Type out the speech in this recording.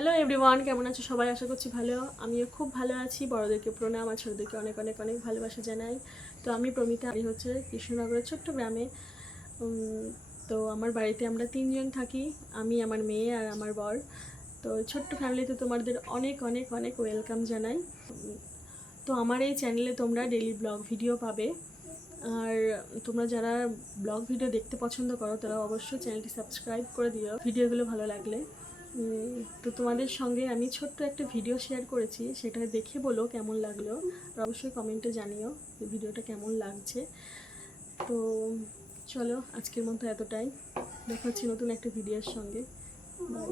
Hello everyone, কেমন আছো সবাই? আশা করছি ভালো। আমিও খুব ভালো আছি। বড়দেরকে প্রণাম, আর ছোটদেরকে অনেক অনেক অনেক ভালোবাসা জানাই। তো আমি প্রমিতা, আমি হচ্ছে কৃষ্ণনগরের ছোট্ট গ্রামে। তো আমার বাড়িতে আমরা তিনজন থাকি, আমি, আমার মেয়ে আর আমার বর। তো ছোট্ট ফ্যামিলিতে তোমাদের অনেক অনেক অনেক ওয়েলকাম জানাই। তো আমার এই চ্যানেলে তোমরা ডেইলি ব্লগ ভিডিও পাবে। আর তোমরা যারা ব্লগ ভিডিও দেখতে পছন্দ করো তারা অবশ্যই চ্যানেলটি সাবস্ক্রাইব করে দিও ভিডিওগুলো ভালো লাগলে। তো তোমাদের সঙ্গে আমি ছোট্ট একটা ভিডিও শেয়ার করেছি, সেটা দেখে বলো কেমন লাগলো। আর অবশ্যই কমেন্টে জানিও যে ভিডিওটা কেমন লাগছে। তো চলো, আজকের মতো এতটাই। দেখা হচ্ছে নতুন একটা ভিডিওর সঙ্গে। বাই।